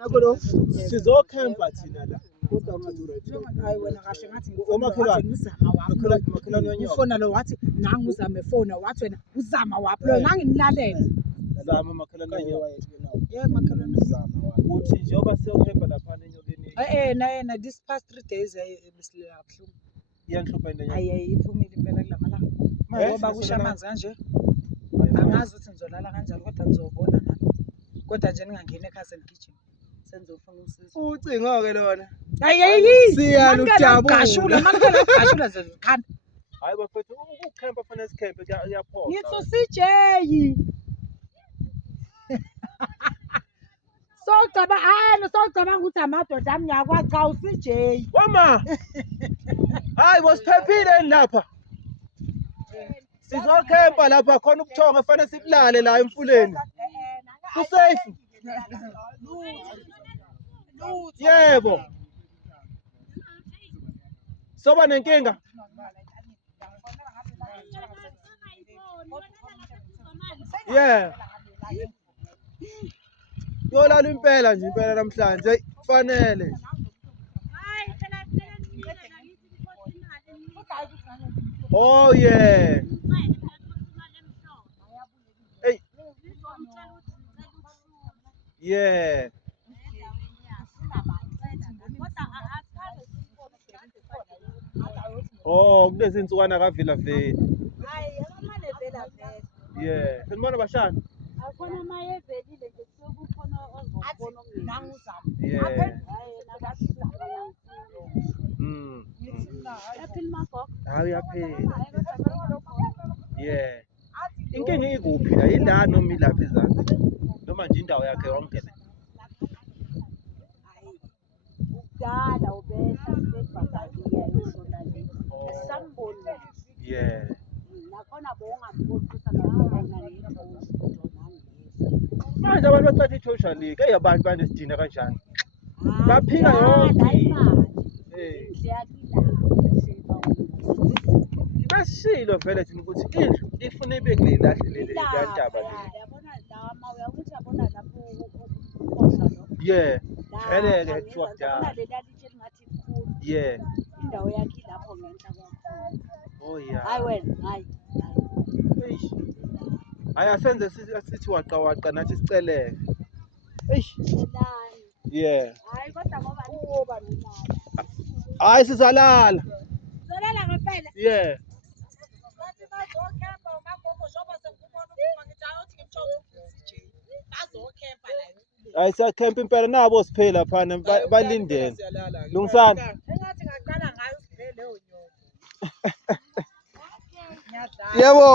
Nakho sizokhempa thina la. Kodwa hayi wena kahle ngathi Omakhelwane. ngizama waphi Makhelwane wanyoko. ufona lo wathi nangu uzame fona wathi wena uzama waphi lo nganginilalela Zama makhelwane wanyoko. makhelwane Zama waphi. Uthi njengoba siyokhempa lapha enyokeni. na this past 3 days ebisilela kabuhlungu Iyanhlupha into iphumile impela kulamalanga ngoba kusha amanzi kanje angazi ukuthi ngizolala kanjani kodwa ngizobona nami kodwa nje ningangena ekhaya senigijima senzofuna usizo ucingo ke lona siyalujabula gashula zezikhanda hayi bafethu ukukhempa fanele sikhempe kuyaphoqa ngithi usijeyi socabanga ukuthi amadoda ami ngiyakwazi cha usijeyi mama hayi bosiphephile lapha sizokhempa lapha khona ubuthonga fanele sibulale la emfuleni kusafe yebo soba nenkinga yolala impela nje impela namhlanje kufanele oh yeah hey yeah oh kulezi insukwana kavila vela hayi akamane vela vela yeah senibona bashana akhona maye velile nje sokukhona ozobona nganguzama hayi yaphela yeah inkinga ikuphi la yila noma ilapha ezansi noma nje indawo yakhe yonke le udala ubehla sibebhakaliya ishona le esamboni yeah nakhona bongamboni ukuthi ngabona manje abantu bacatha i-social league eyabantu banesidina kanjani baphika yonke besilo vele thina ukuthi indlu ifuna ibe kule lahle leli yantaba le yabona la mawuya ukuthi yabona lapho ukhosa lo yeah vele ke kuthiwa yabona le lalithi elingathi likhulu yeah indawo yakhe lapho ngenhla kwakhona oh yeah hayi wena hayi hayi asenze sithi waqa nathi siceleke yeah hayi kodwa ngoba uba nolala hayi sizalala zolala ngempela yeah bathi bazokhempa umagogo njengoba sengikubona uma ngithi awuthi ngimtshontshe bazokhempa la hayi siyakhempa impela nabo siphela phana balindene lungisana engathi ngaqala ngayo sidle leyo nyoko yebo